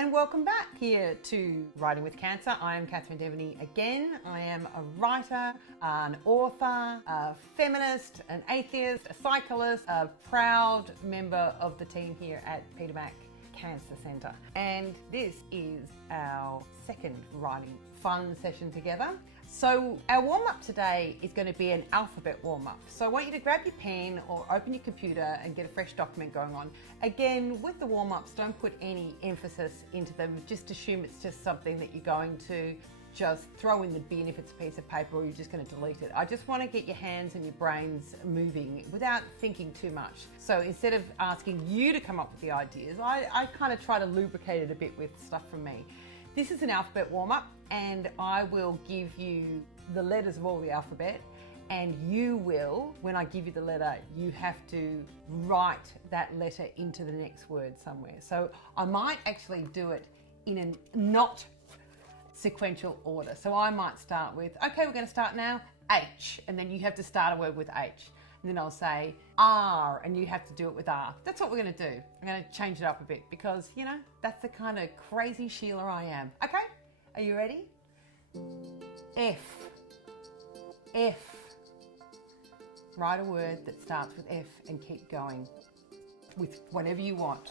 and welcome back here to Writing with Cancer. I am Catherine Deveny again. I am a writer, an author, a feminist, an atheist, a cyclist, a proud member of the team here at Peter Mac Cancer Centre. And this is our second writing fun session together. So our warm-up today is going to be an alphabet warm-up. So I want you to grab your pen or open your computer and get a fresh document going on. Again, with the warm-ups, don't put any emphasis into them. Just assume it's just something that you're going to just throw in the bin if it's a piece of paper, or you're just going to delete it. I just want to get your hands and your brains moving without thinking too much. So instead of asking you to come up with the ideas, I kind of try to lubricate it a bit with stuff from me. This is an alphabet warm-up, and I will give you the letters of all the alphabet, and you will, when I give you the letter, you have to write that letter into the next word somewhere. So I might actually do it in a not sequential order. So I might start with, okay, we're going to start now, H, and then you have to start a word with H. And then I'll say R, and you have to do it with R. That's what we're going to do. I'm going to change it up a bit because, you know, that's the kind of crazy Sheila I am. Okay, are you ready? F. F. Write a word that starts with F and keep going with whatever you want.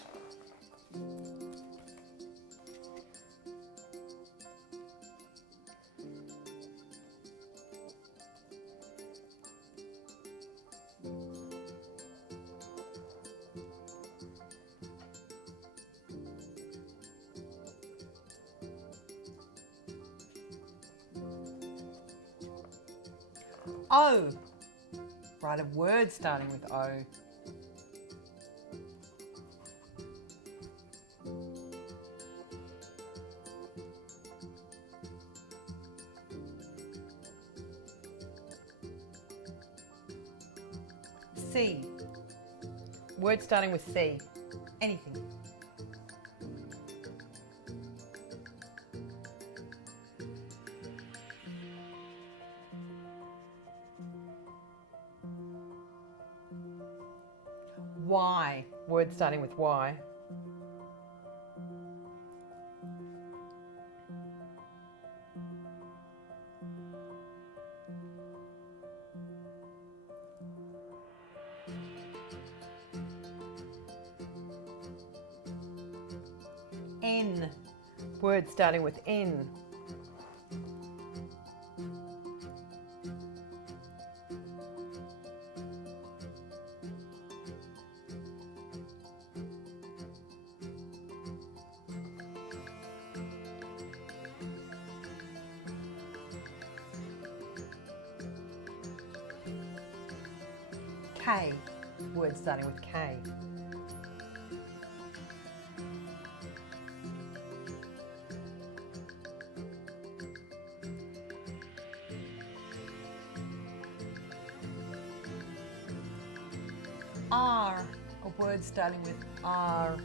O. Write a word starting with O. C. Word starting with C. Anything. Y. Word starting with Y. N. Word starting with N. K. Word starting with K. R. A word starting with R.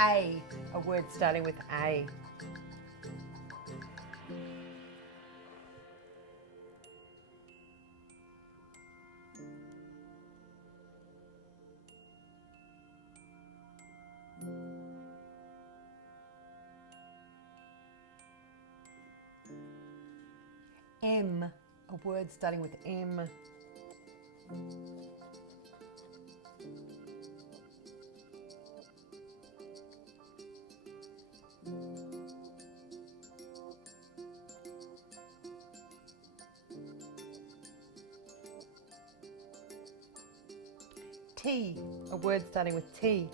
A. A word starting with A. M. A word starting with M. T. A word starting with T.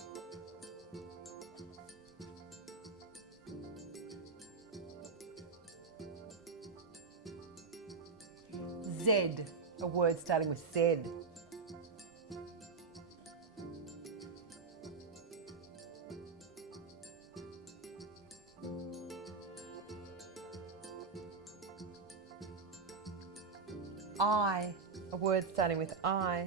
Z. A word starting with Z. I. A word starting with I.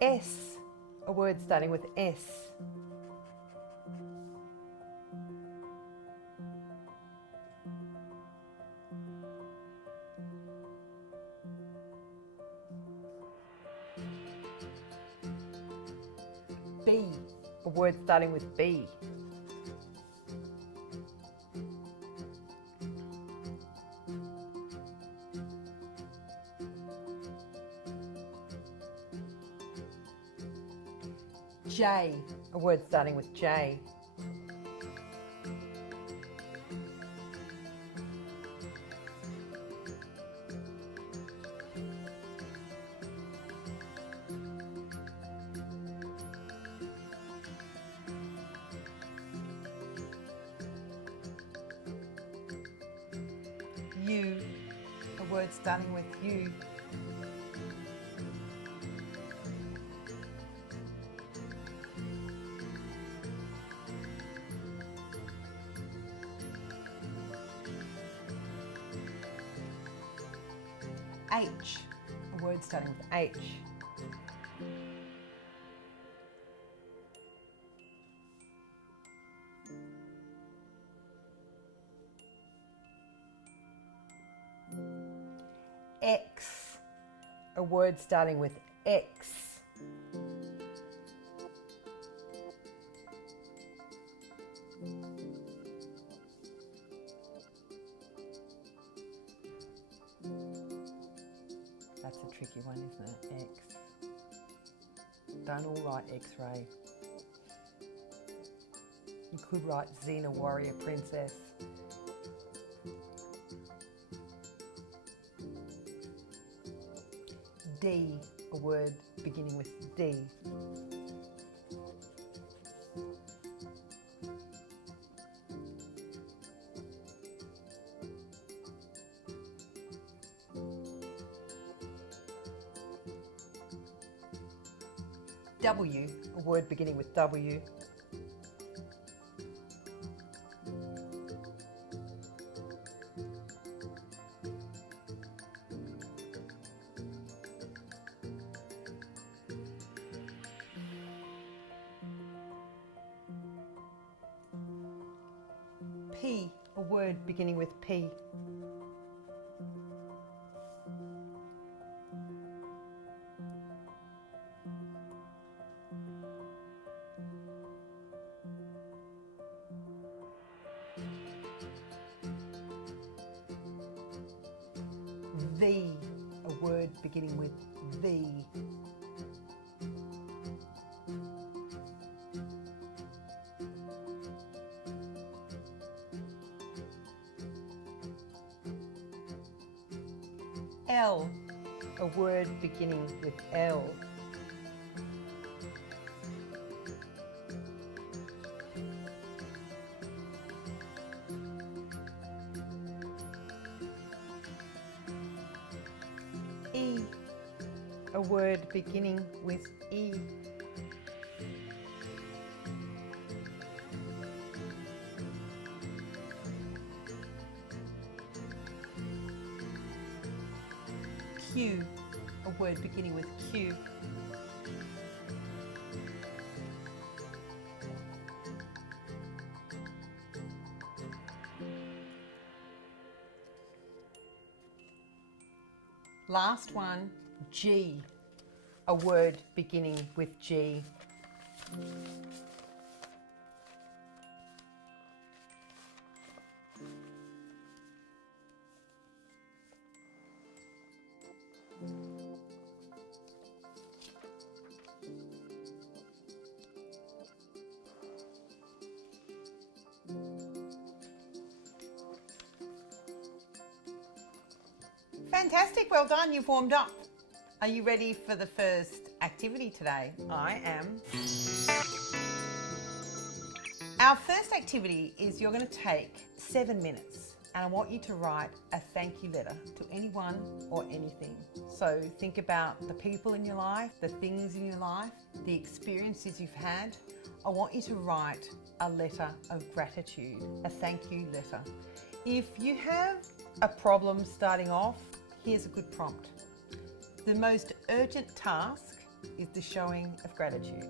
S, a word starting with S. B, a word starting with B. J, a word starting with J. U, a word starting with U. H, a word starting with H. X, a word starting with X. That's a tricky one, isn't it? X. Don't all write X-ray. You could write Xena Warrior Princess. D, a word beginning with D. W, a word beginning with W. P, a word beginning with P. V, a word beginning with V. L, a word beginning with L. E, a word beginning with E. Q, a word beginning with Q. Last one, G, a word beginning with G. Fantastic, well done, you've warmed up. Are you ready for the first activity today? I am. Our first activity is you're going to take 7 minutes and I want you to write a thank you letter to anyone or anything. So think about the people in your life, the things in your life, the experiences you've had. I want you to write a letter of gratitude, a thank you letter. If you have a problem starting off, here's a good prompt. The most urgent task is the showing of gratitude.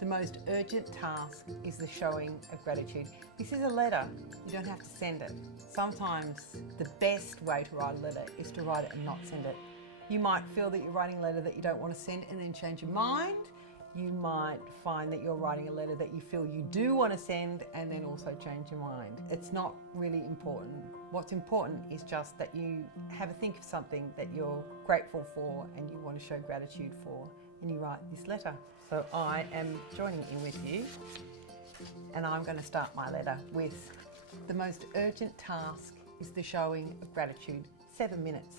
The most urgent task is the showing of gratitude. This is a letter. You don't have to send it. Sometimes the best way to write a letter is to write it and not send it. You might feel that you're writing a letter that you don't want to send and then change your mind. You might find that you're writing a letter that you feel you do want to send and then also change your mind. It's not really important. What's important is just that you have a think of something that you're grateful for and you want to show gratitude for, and you write this letter. So I am joining in with you, and I'm going to start my letter with the most urgent task is the showing of gratitude. 7 minutes.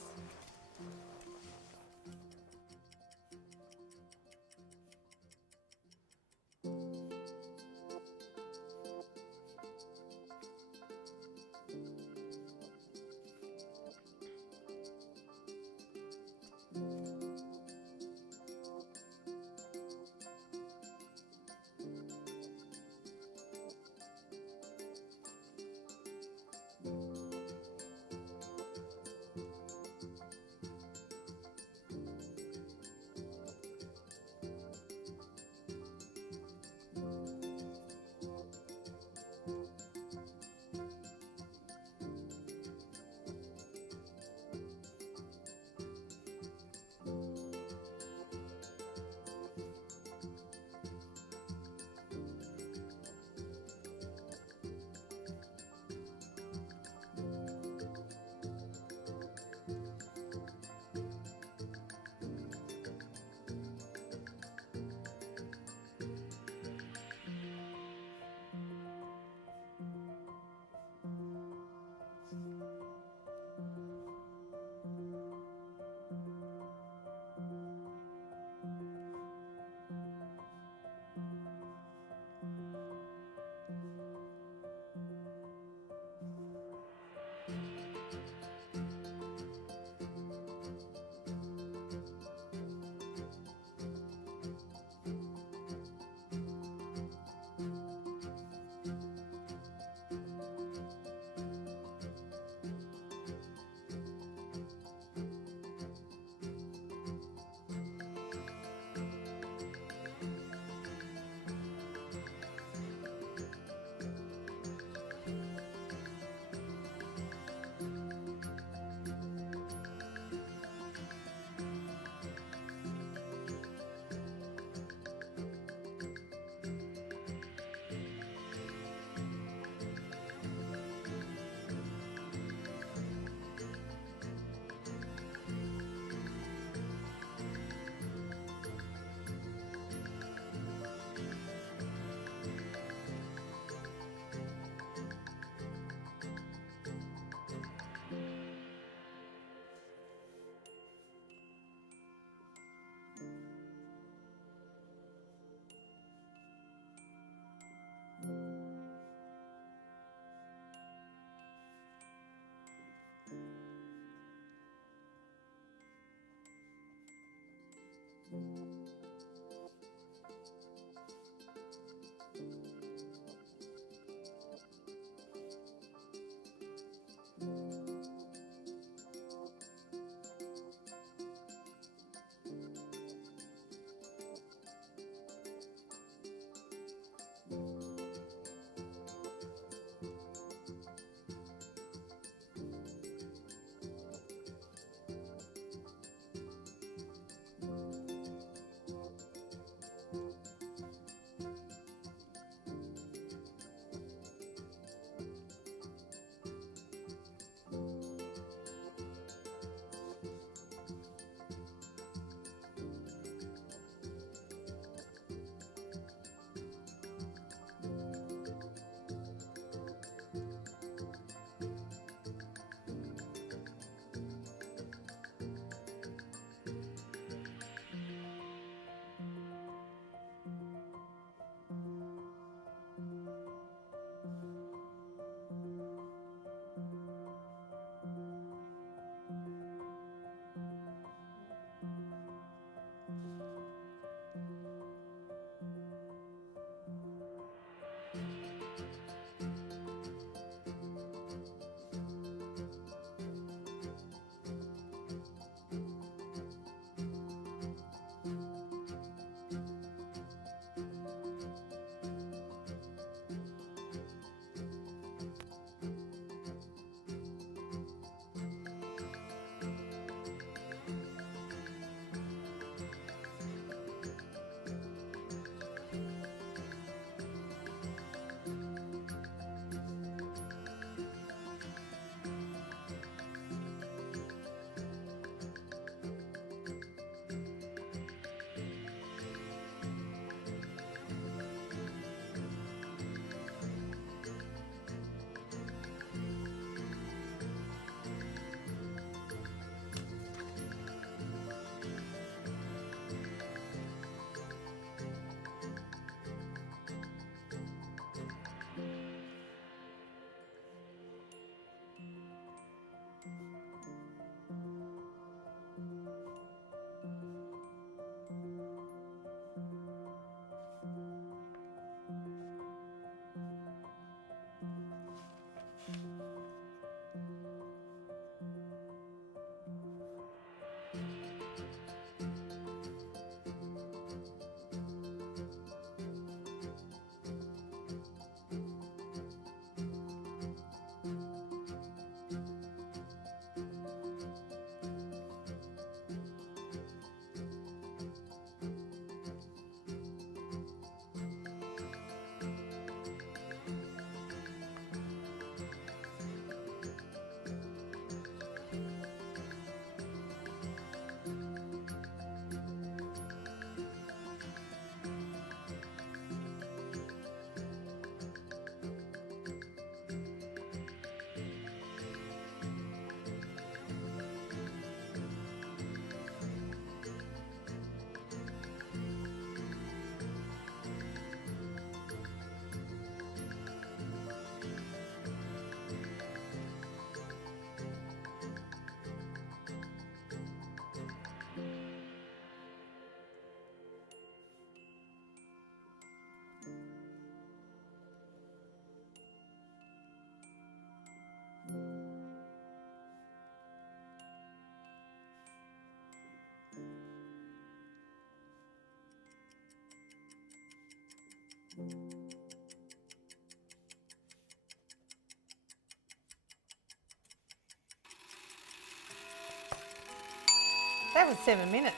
That was 7 minutes.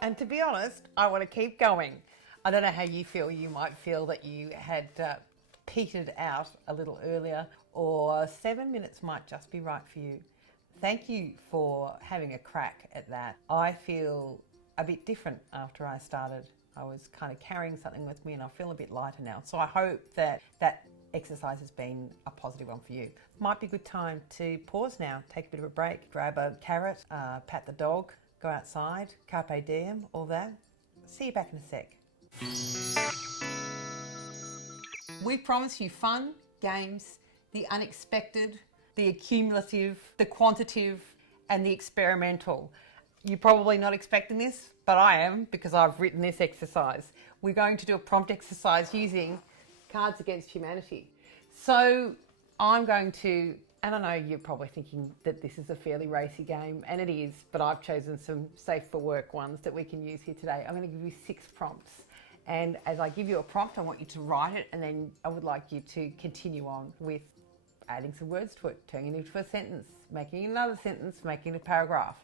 And to be honest, I want to keep going. I don't know how you feel. You might feel that you had petered out a little earlier, or 7 minutes might just be right for you. Thank you for having a crack at that. I feel a bit different after I started. I was kind of carrying something with me and I feel a bit lighter now. So I hope that that exercise has been a positive one for you. Might be a good time to pause now, take a bit of a break, grab a carrot, pat the dog, go outside, carpe diem, all that. See you back in a sec. We promise you fun, games, the unexpected, the accumulative, the quantitative, and the experimental. You're probably not expecting this, but I am, because I've written this exercise. We're going to do a prompt exercise using Cards Against Humanity. So I'm going to, and I know you're probably thinking that this is a fairly racy game, and it is, but I've chosen some safe for work ones that we can use here today. I'm going to give you 6 prompts. And as I give you a prompt, I want you to write it, and then I would like you to continue on with adding some words to it, turning it into a sentence, making another sentence, making a paragraph.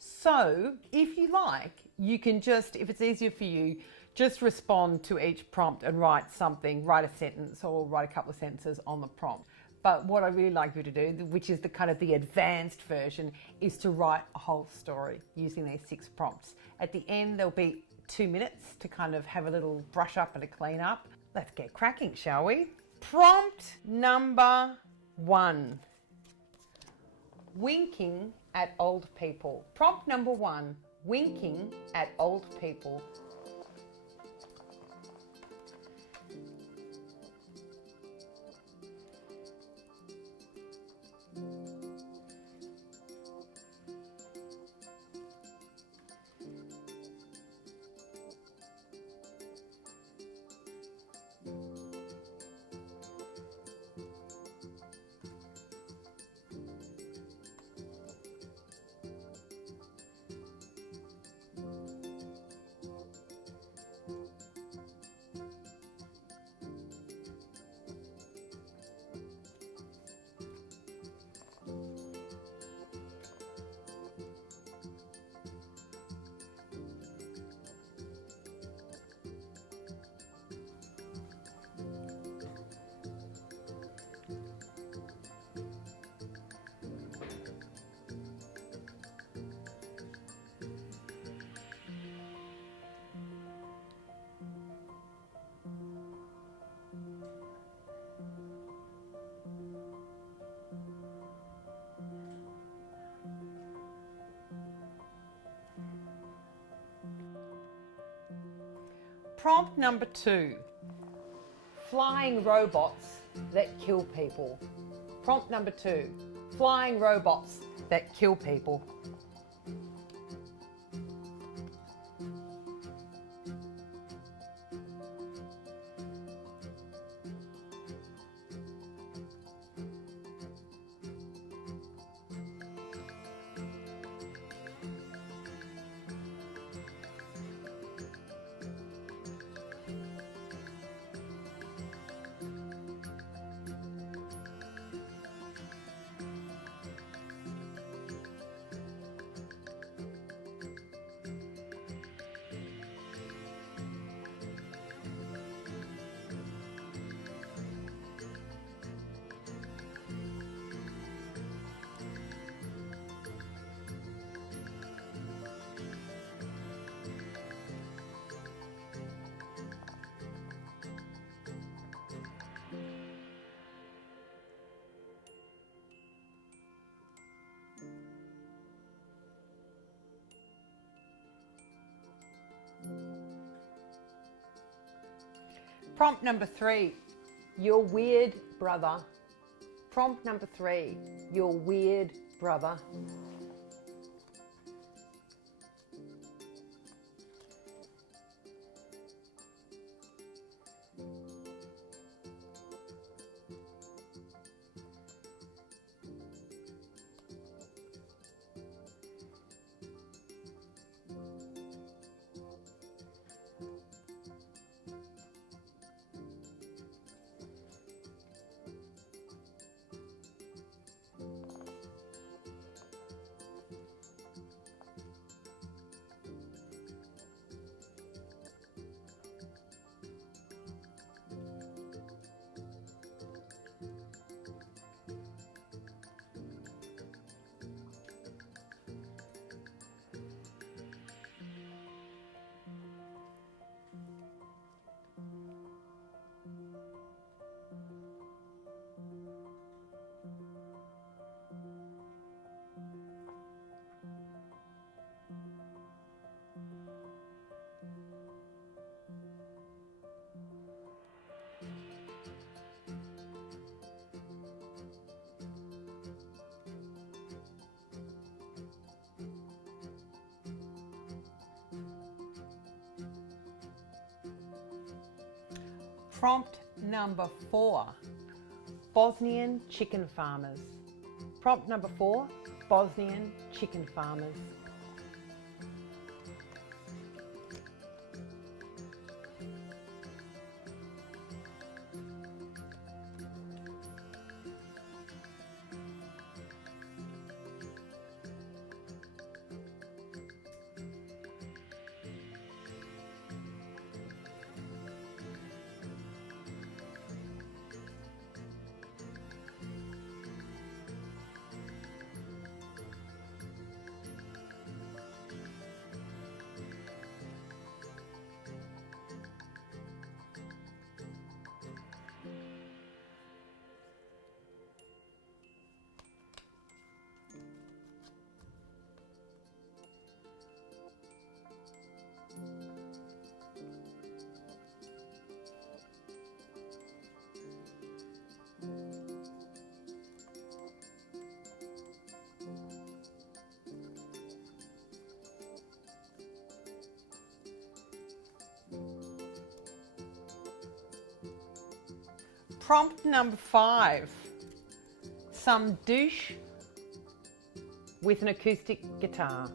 So if you like, you can just, if it's easier for you, just respond to each prompt and write something, write a sentence or write a couple of sentences on the prompt. But what I really like you to do, which is the kind of the advanced version, is to write a whole story using these 6 prompts. At the end, there'll be 2 minutes to kind of have a little brush up and a clean up. Let's get cracking, shall we? Prompt number 1. Winking at old people. Prompt number 1. Winking at old people. Prompt number 2. Flying robots that kill people. Prompt number 2. Flying robots that kill people. Prompt number 3, your weird brother. Prompt number 3, your weird brother. Prompt number 4, Bosnian chicken farmers. Prompt number 4, Bosnian chicken farmers. Prompt number 5, some douche with an acoustic guitar.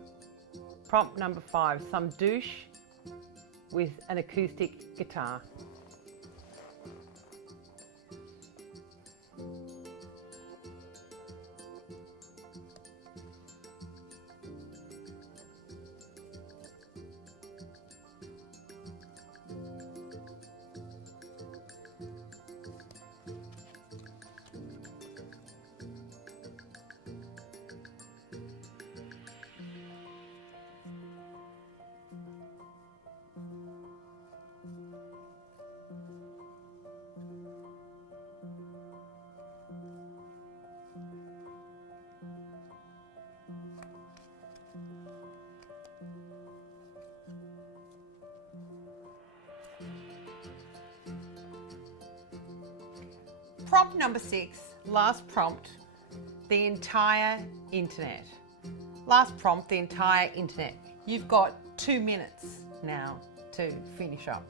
Prompt number 5, some douche with an acoustic guitar. Prompt number 6, last prompt, the entire internet. Last prompt, the entire internet. You've got 2 minutes now to finish up.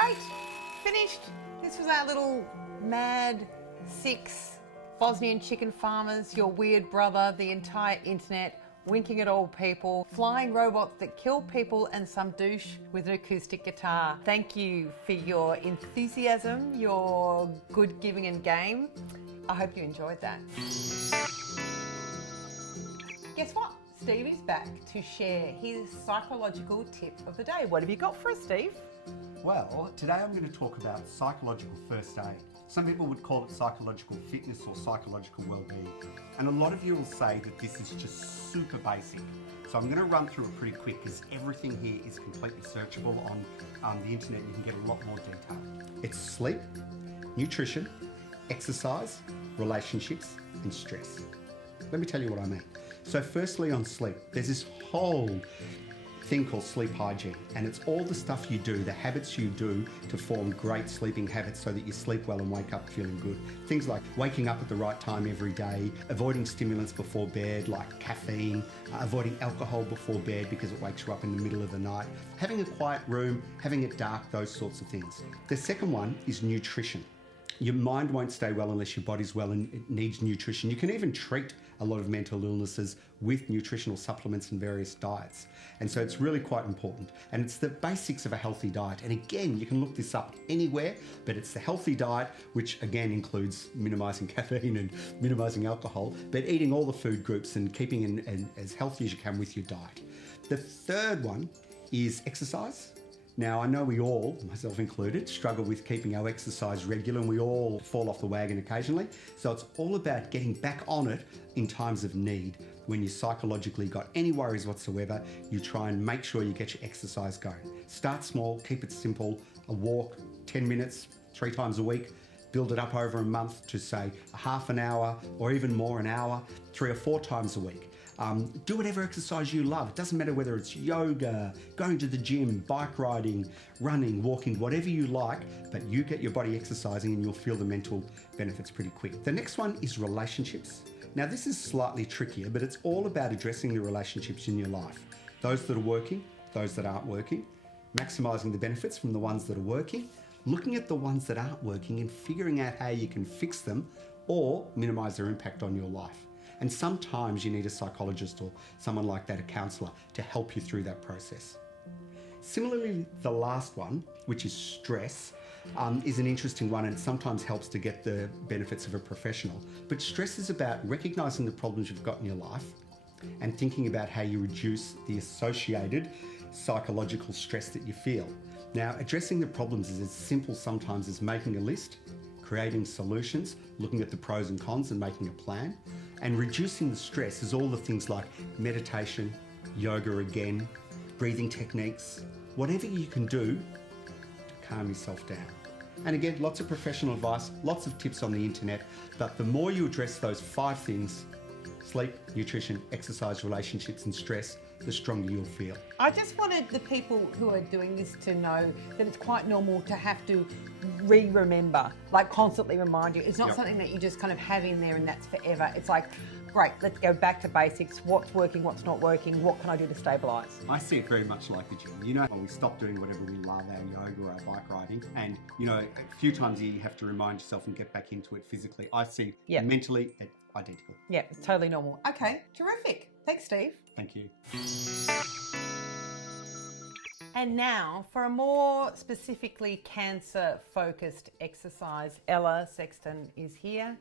Great, finished. This was our little mad 6 Bosnian chicken farmers, your weird brother, the entire internet, winking at all people, flying robots that kill people, and some douche with an acoustic guitar. Thank you for your enthusiasm, your good giving and game. I hope you enjoyed that. Guess what? Steve is back to share his psychological tip of the day. What have you got for us, Steve? Well, today I'm going to talk about psychological first aid. Some people would call it psychological fitness or psychological well-being. And a lot of you will say that this is just super basic. So I'm going to run through it pretty quick because everything here is completely searchable on the internet. You can get a lot more detail. It's sleep, nutrition, exercise, relationships, and stress. Let me tell you what I mean. So firstly on sleep, there's this whole thing called sleep hygiene, and it's all the stuff you do, the habits you do to form great sleeping habits so that you sleep well and wake up feeling good. Things like waking up at the right time every day, avoiding stimulants before bed like caffeine, avoiding alcohol before bed because it wakes you up in the middle of the night, having a quiet room, having it dark, those sorts of things. The second one is nutrition. Your mind won't stay well unless your body's well, and it needs nutrition. You can even treat a lot of mental illnesses with nutritional supplements and various diets. And so it's really quite important. And it's the basics of a healthy diet. And again, you can look this up anywhere, but it's the healthy diet, which again includes minimizing caffeine and minimizing alcohol, but eating all the food groups and keeping as healthy as you can with your diet. The third one is exercise. Now, I know we all, myself included, struggle with keeping our exercise regular, and we all fall off the wagon occasionally. So it's all about getting back on it in times of need. When you psychologically got any worries whatsoever, you try and make sure you get your exercise going. Start small, keep it simple, a walk, 10 minutes, 3 times a week. Build it up over a month to say a half an hour or even more, an hour, 3 or 4 times a week. Do whatever exercise you love. It doesn't matter whether it's yoga, going to the gym, bike riding, running, walking, whatever you like, but you get your body exercising and you'll feel the mental benefits pretty quick. The next one is relationships. Now this is slightly trickier, but it's all about addressing the relationships in your life. Those that are working, those that aren't working, maximizing the benefits from the ones that are working, looking at the ones that aren't working and figuring out how you can fix them or minimize their impact on your life. And sometimes you need a psychologist or someone like that, a counsellor, to help you through that process. Similarly, the last one, which is stress, is an interesting one, and it sometimes helps to get the benefits of a professional. But stress is about recognising the problems you've got in your life and thinking about how you reduce the associated psychological stress that you feel. Now, addressing the problems is as simple sometimes as making a list, creating solutions, looking at the pros and cons and making a plan. And reducing the stress is all the things like meditation, yoga again, breathing techniques, whatever you can do to calm yourself down. And again, lots of professional advice, lots of tips on the internet, but the more you address those 5 things, sleep, nutrition, exercise, relationships and stress, the stronger you'll feel. I just wanted the people who are doing this to know that it's quite normal to have to remember, like constantly remind you. It's not something that you just kind of have in there and that's forever. It's like, great, let's go back to basics. What's working, what's not working, what can I do to stabilise? I see it very much like the gym. You know, we stop doing whatever we love, our yoga or our bike riding, and you know, a few times a year you have to remind yourself and get back into it physically. I see mentally identical. Yeah, it's totally normal. Okay, terrific. Thanks, Steve. Thank you. And now for a more specifically cancer-focused exercise, Ella Sexton is here.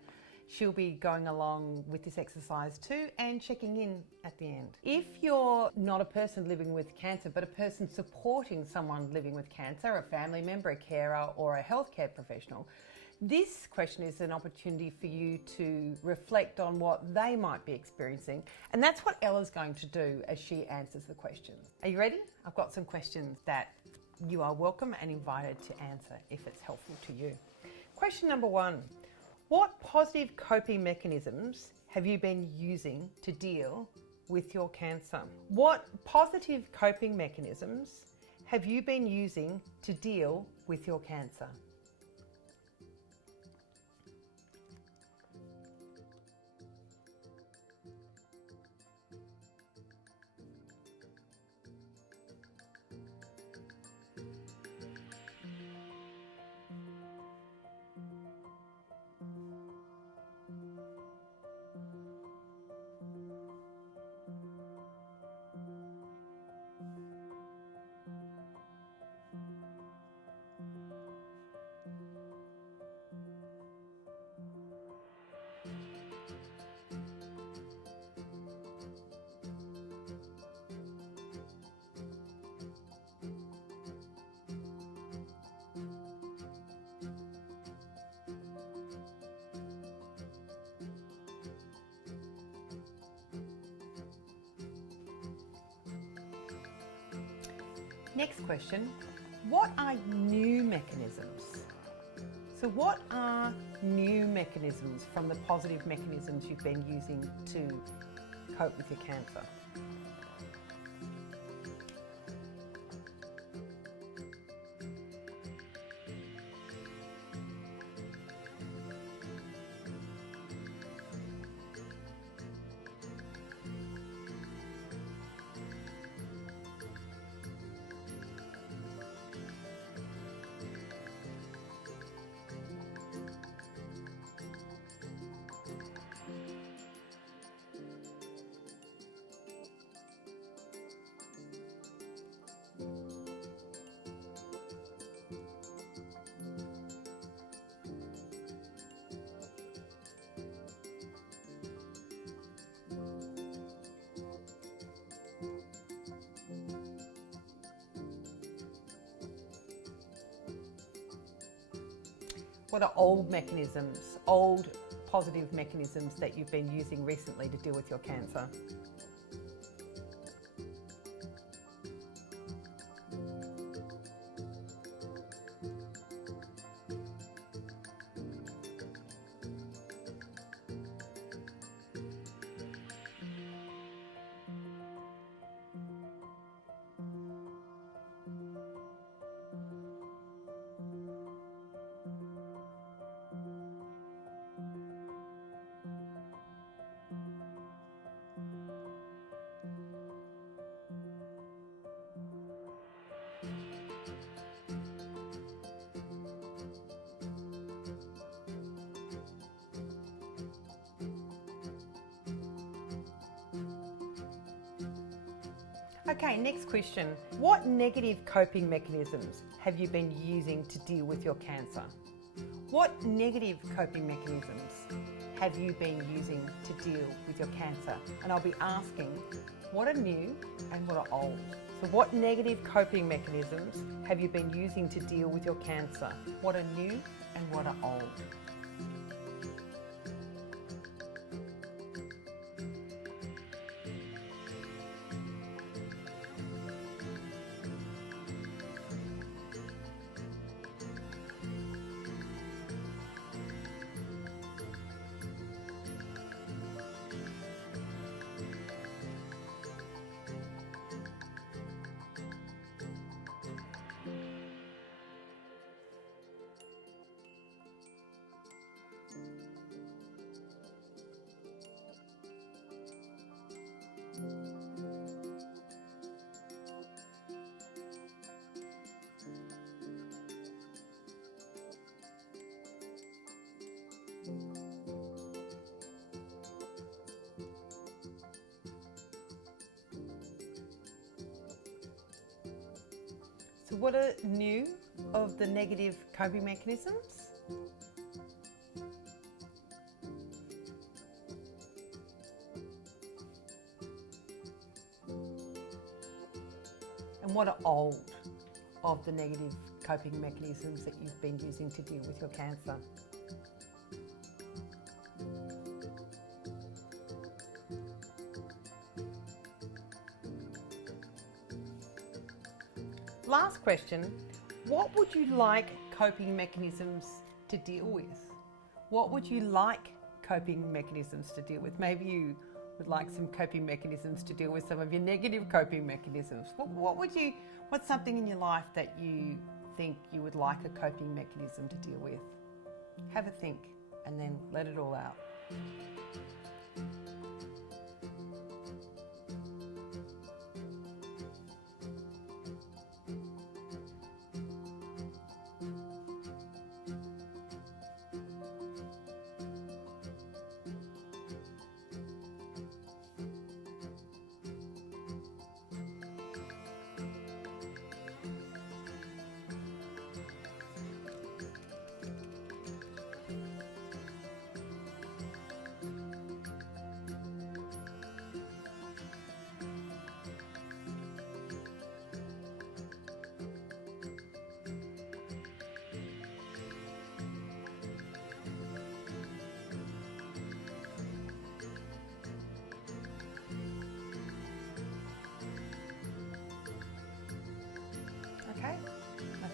She'll be going along with this exercise too and checking in at the end. If you're not a person living with cancer, but a person supporting someone living with cancer, a family member, a carer, or a healthcare professional, this question is an opportunity for you to reflect on what they might be experiencing. And that's what Ella's going to do as she answers the questions. Are you ready? I've got some questions that you are welcome and invited to answer if it's helpful to you. Question number 1. What positive coping mechanisms have you been using to deal with your cancer? What positive coping mechanisms have you been using to deal with your cancer? Next question, what are new mechanisms? So what are new mechanisms from the positive mechanisms you've been using to cope with your cancer? What are old mechanisms, old positive mechanisms that you've been using recently to deal with your cancer? Okay, next question. What negative coping mechanisms have you been using to deal with your cancer? What negative coping mechanisms have you been using to deal with your cancer? And I'll be asking, what are new and what are old? So what negative coping mechanisms have you been using to deal with your cancer? What are new and what are old? So what are new of the negative coping mechanisms? And what are old of the negative coping mechanisms that you've been using to deal with your cancer? Last question, what would you like coping mechanisms to deal with? What would you like coping mechanisms to deal with? Maybe you would like some coping mechanisms to deal with some of your negative coping mechanisms. What's something in your life that you think you would like a coping mechanism to deal with? Have a think and then let it all out.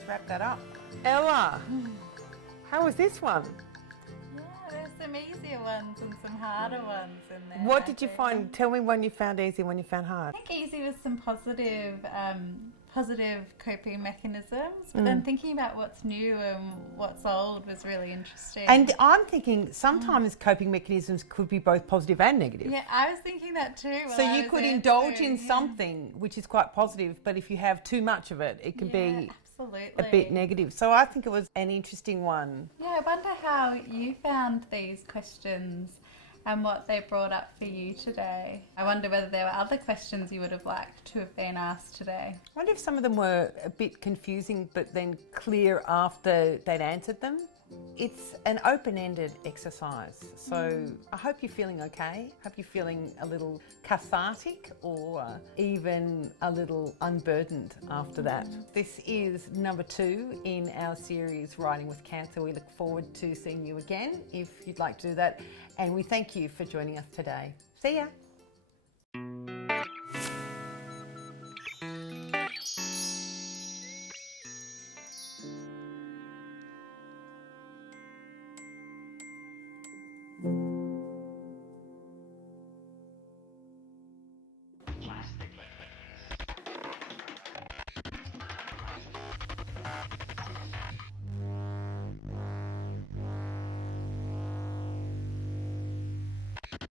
wrap that up. Ella, how was this one? Yeah, there's some easier ones and some harder ones in there. What did you find? Tell me when you found easy, when you found hard. I think easy was some positive coping mechanisms, but then thinking about what's new and what's old was really interesting. And I'm thinking sometimes coping mechanisms could be both positive and negative. Yeah, I was thinking that too. So you could indulge in something which is quite positive, but if you have too much of it, it can be absolutely a bit negative. So I think it was an interesting one. Yeah, I wonder how you found these questions and what they brought up for you today. I wonder whether there were other questions you would have liked to have been asked today. I wonder if some of them were a bit confusing but then clear after they'd answered them. It's an open-ended exercise, so I hope you're feeling okay. I hope you're feeling a little cathartic or even a little unburdened after that. This is number 2 in our series Writing with Cancer. We look forward to seeing you again if you'd like to do that, and we thank you for joining us today. See ya.